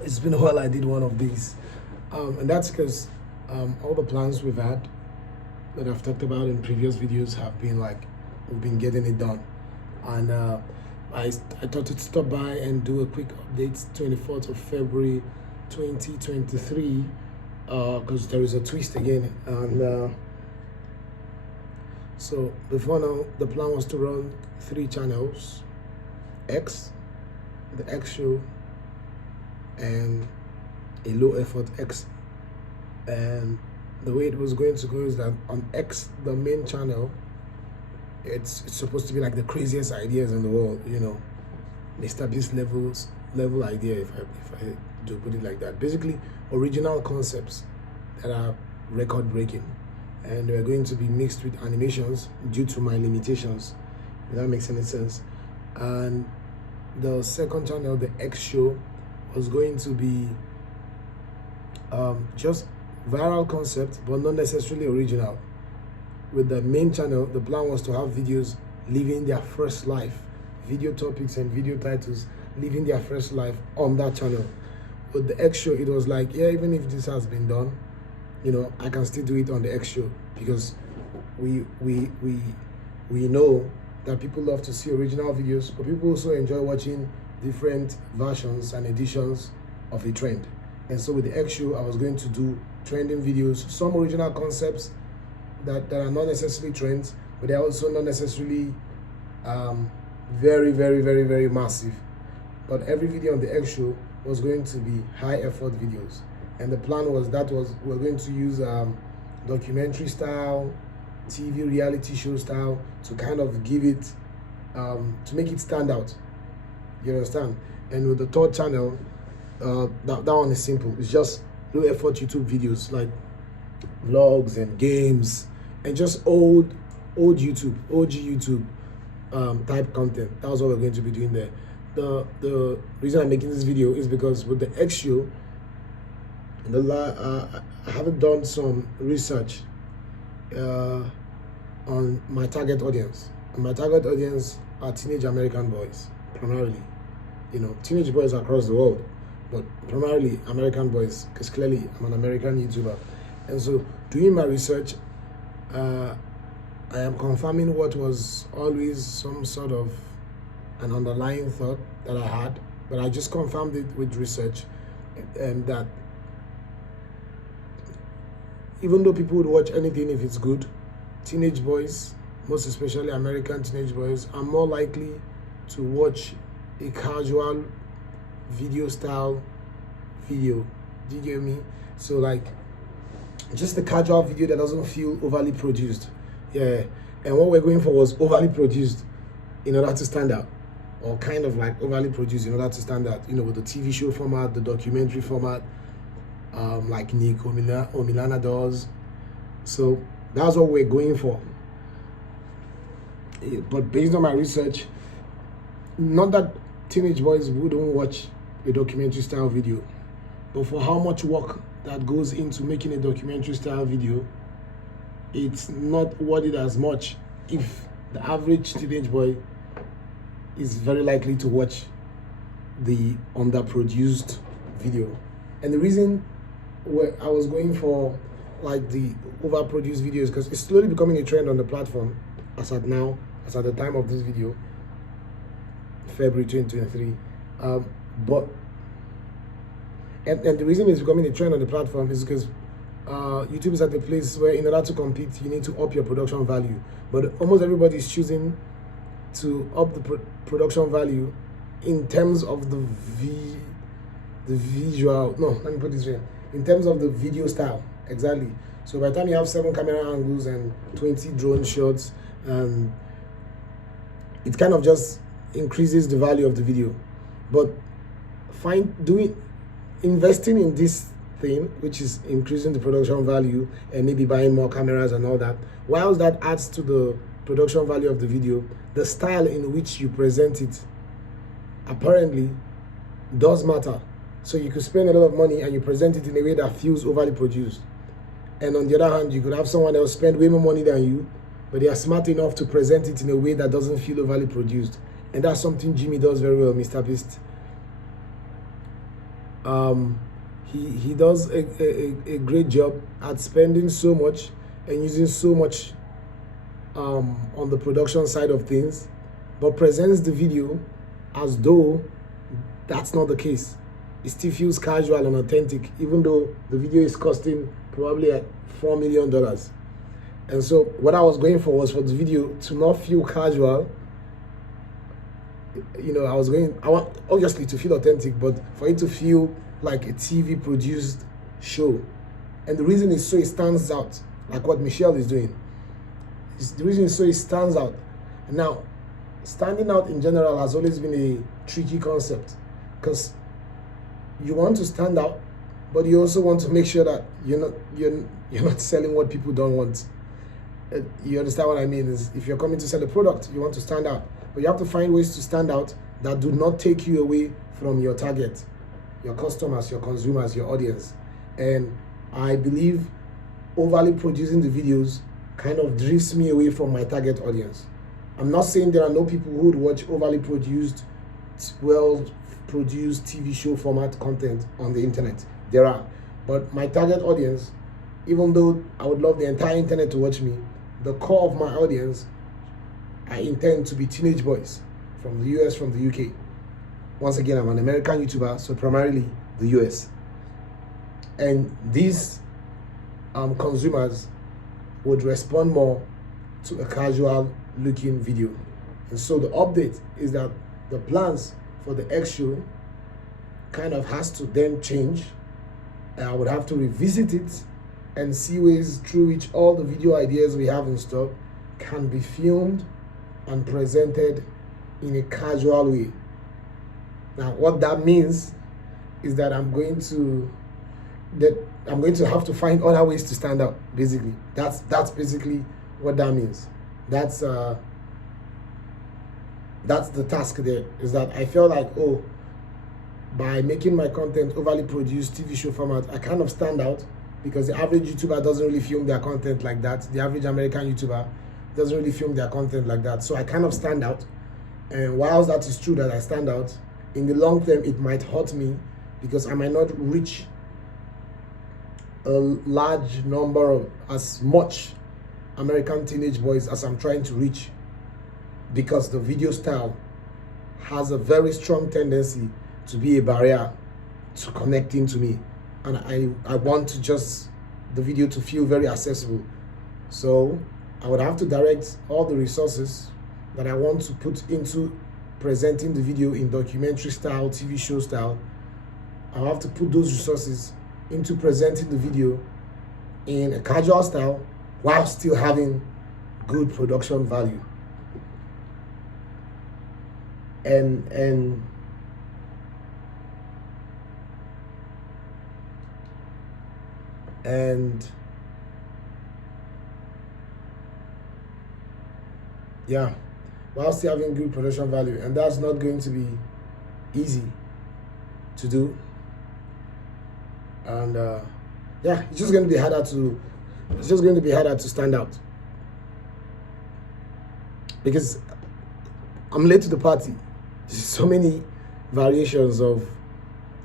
It's been a while I did one of these. And that's because all the plans we've had that I've talked about in previous videos have been like, we've been getting it done. And I thought to stop by and do a quick update, 24th of February 2023, because there is a twist again. And so before now, the plan was to run 3 channels: X, the X Show, and a low effort X. And the way it was going to go is that on X, the main channel, it's supposed to be like the craziest ideas in the world, you know, Mr. Beast level idea, if I do put it like that. Basically original concepts that are record breaking, and they're going to be mixed with animations due to my limitations, if that makes any sense. And the second channel, the X Show, was going to be just viral concept, but not necessarily original. With the main channel, the plan was to have videos living their first life, video topics and video titles living their first life on that channel. With the X Show, it was like, yeah, even if this has been done, you know, I can still do it on the X Show, because we know that people love to see original videos, but people also enjoy watching different versions and editions of a trend. And so with the X Show, I was going to do trending videos, some original concepts that are not necessarily trends, but they're also not necessarily very massive. But every video on the X Show was going to be high effort videos. And the plan was we're going to use documentary style, TV reality show style, to kind of give it, to make it stand out. You understand? And with the third channel, that one is simple. It's just low effort YouTube videos, like vlogs and games, and just old YouTube, OG YouTube type content. That's what we're going to be doing there. The reason I'm making this video is because with the X Show, I haven't done some research on my target audience. And my target audience are teenage American boys, primarily. You know, teenage boys across the world, but primarily American boys, because clearly I'm an American YouTuber. And so doing my research, I am confirming what was always some sort of an underlying thought that I had, but I just confirmed it with research, and that even though people would watch anything if it's good, teenage boys, most especially American teenage boys, are more likely to watch a casual video style video. Do you get me? So like just a casual video that doesn't feel overly produced. Yeah. And what we're going for was overly produced in order to stand out, or kind of like overly produced in order to stand out, you know, with the TV show format, the documentary format, like Nick Omilana does. So that's what we're going for. But based on my research, not that teenage boys wouldn't watch a documentary style video, but for how much work that goes into making a documentary style video, it's not worth it as much if the average teenage boy is very likely to watch the underproduced video. And the reason where I was going for like the overproduced videos, because it's slowly becoming a trend on the platform as at now, as at the time of this video, February 2023. But the reason it's becoming a trend on the platform is because YouTube is at the place where in order to compete, you need to up your production value. But almost everybody is choosing to up the production value in terms of the visual. No, let me put this way. In terms of the video style, exactly. So by the time you have 7 camera angles and 20 drone shots, it kind of just increases the value of the video. But investing in this thing, which is increasing the production value and maybe buying more cameras and all that, whilst that adds to the production value of the video, the style in which you present it apparently does matter. So you could spend a lot of money and you present it in a way that feels overly produced. And on the other hand, you could have someone else spend way more money than you, but they are smart enough to present it in a way that doesn't feel overly produced. And that's something Jimmy does very well, Mr. Beast. he does a great job at spending so much and using so much on the production side of things, but presents the video as though that's not the case. It still feels casual and authentic, even though the video is costing probably like $4 million. And so what I was going for was for the video to not feel casual. You know, I want obviously to feel authentic, but for it to feel like a TV produced show. And the reason is so it stands out, like what Michelle is doing. The reason is so it stands out. Now, standing out in general has always been a tricky concept, because you want to stand out, but you also want to make sure that you're not selling what people don't want. You understand what I mean? Is if you're coming to sell a product, you want to stand out, but you have to find ways to stand out that do not take you away from your target, your customers, your consumers, your audience. And I believe overly producing the videos kind of drifts me away from my target audience. I'm not saying there are no people who would watch overly produced, well-produced TV show format content on the internet. There are. But my target audience, even though I would love the entire internet to watch me, the core of my audience, I intend to be teenage boys from the US, from the UK. Once again, I'm an American YouTuber, so primarily the US. And these consumers would respond more to a casual looking video. And so the update is that the plans for the X show kind of has to then change. And I would have to revisit it and see ways through which all the video ideas we have in stock can be filmed and presented in a casual way. Now, what that means is that I'm going to have to find other ways to stand out. Basically, that's basically what that means. That's the task there. Is that I feel like, oh, by making my content overly produced TV show format, I kind of stand out, because the average YouTuber doesn't really film their content like that. The average American YouTuber doesn't really film their content like that. So I kind of stand out. And whilst that is true that I stand out, in the long term, it might hurt me, because I might not reach a large number of as much American teenage boys as I'm trying to reach, because the video style has a very strong tendency to be a barrier to connecting to me. And I want to just the video to feel very accessible. So I would have to direct all the resources that I want to put into presenting the video in documentary style, TV show style. I'll have to put those resources into presenting the video in a casual style while still having good production value. And yeah, while still having good production value. And that's not going to be easy to do. And yeah, it's just going to be harder to stand out, because I'm late to the party. There's so many variations of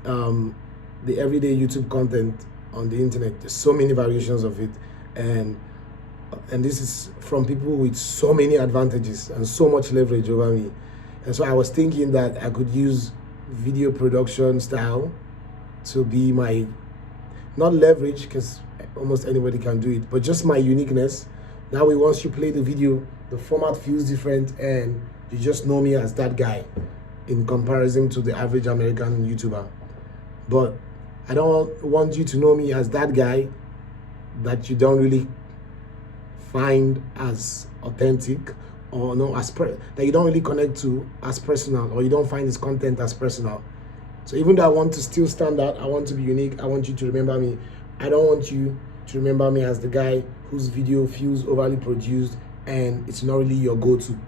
the everyday YouTube content on the internet. There's so many variations of it, and this is from people with so many advantages and so much leverage over me. And so I was thinking that I could use video production style to be my, not leverage, because almost anybody can do it, but just my uniqueness. That way, once you play the video, the format feels different and you just know me as that guy in comparison to the average American YouTuber. But I don't want you to know me as that guy that you don't really find as authentic, or no, that you don't really connect to as personal, or you don't find his content as personal. So even though I want to still stand out, I want to be unique, I want you to remember me. I don't want you to remember me as the guy whose video feels overly produced and it's not really your go-to.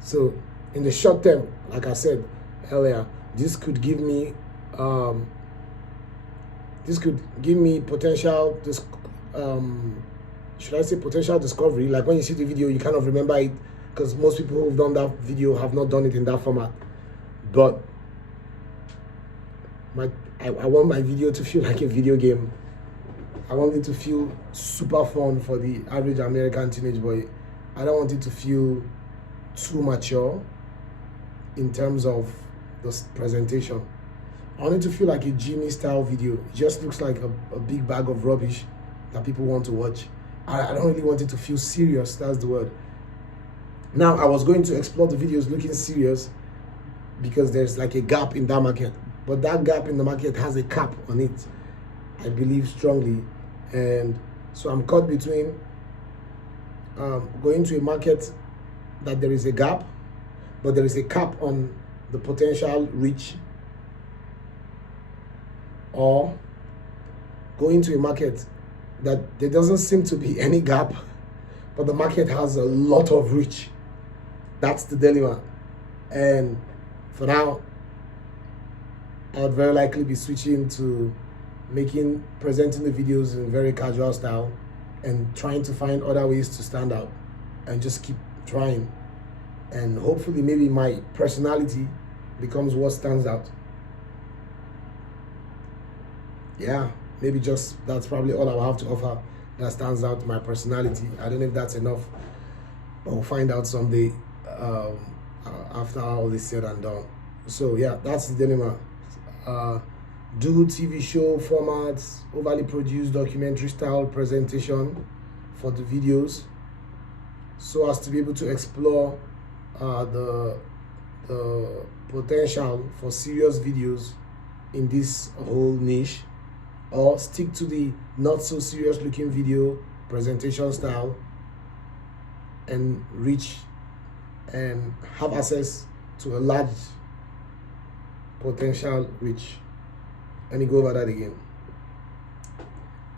So in the short term, like I said earlier, this could give me potential, should I say potential discovery. Like when you see the video, you kind of remember it, because most people who've done that video have not done it in that format. But I want my video to feel like a video game. I want it to feel super fun for the average American teenage boy. I don't want it to feel too mature in terms of the presentation. I want it to feel like a Jimmy style video. It just looks like a big bag of rubbish that people want to watch. I don't really want it to feel serious, that's the word. Now, I was going to explore the videos looking serious because there's like a gap in that market. But that gap in the market has a cap on it, I believe strongly. And so I'm caught between going to a market that there is a gap, but there is a cap on the potential reach, or going to a market that there doesn't seem to be any gap, but the market has a lot of reach. That's the dilemma. And for now, I would very likely be switching to presenting the videos in very casual style and trying to find other ways to stand out and just keep trying. And hopefully maybe my personality becomes what stands out. Yeah, maybe just that's probably all I'll have to offer that stands out, my personality. I don't know if that's enough, but we'll find out someday after all is said and done. So yeah, that's the dilemma. Do TV show formats, overly produced documentary style presentation for the videos, so as to be able to explore the potential for serious videos in this whole niche, or stick to the not so serious looking video presentation style and reach and have access to a large potential reach. Let me go over that again.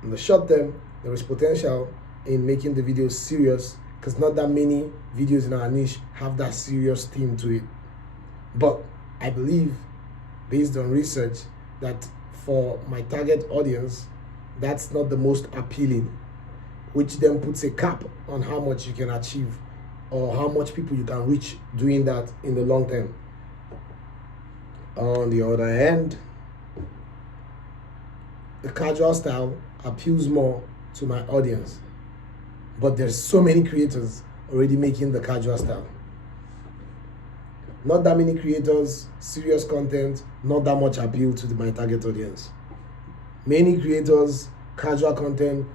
In the short term, there is potential in making the videos serious because not that many videos in our niche have that serious theme to it. But I believe, based on research, that for my target audience, that's not the most appealing, which then puts a cap on how much you can achieve or how much people you can reach doing that in the long term. On the other hand, the casual style appeals more to my audience, but there's so many creators already making the casual style. Not that many creators, serious content, not that much appeal to my target audience. Many creators, casual content,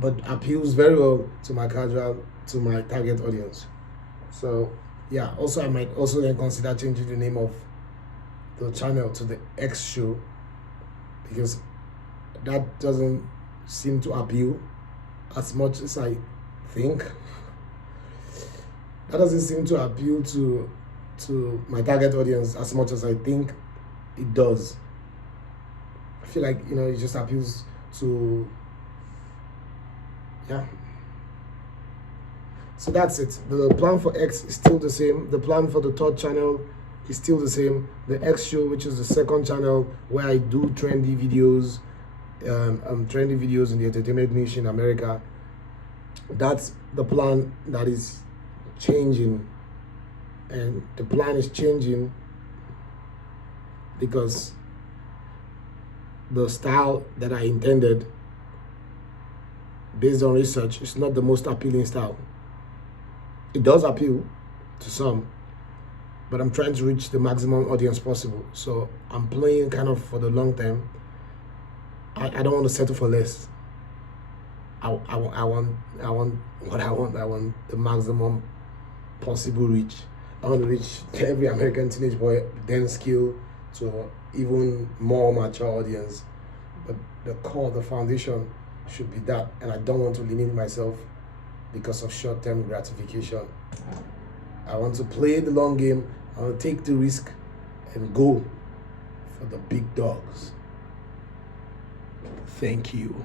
but appeals very well to my target audience. So yeah, also I might also then consider changing the name of the channel to the X Show, because that doesn't seem to appeal as much as I think. That doesn't seem to appeal to my target audience as much as I think it does. I feel like, it just appeals to, yeah. So that's it. The plan for X is still the same. The plan for the third channel is still the same. The X Show, which is the second channel where I do trendy videos, trendy videos in the entertainment niche in America. That's the plan that is changing. And the plan is changing because the style that I intended, based on research, is not the most appealing style. It does appeal to some, but I'm trying to reach the maximum audience possible. So I'm playing kind of for the long term. I don't want to settle for less. I want what I want. I want the maximum possible reach. I want to reach every American teenage boy, then scale to even more mature audience. But the core, the foundation should be that. And I don't want to limit myself because of short-term gratification. I want to play the long game. I want to take the risk and go for the big dogs. Thank you.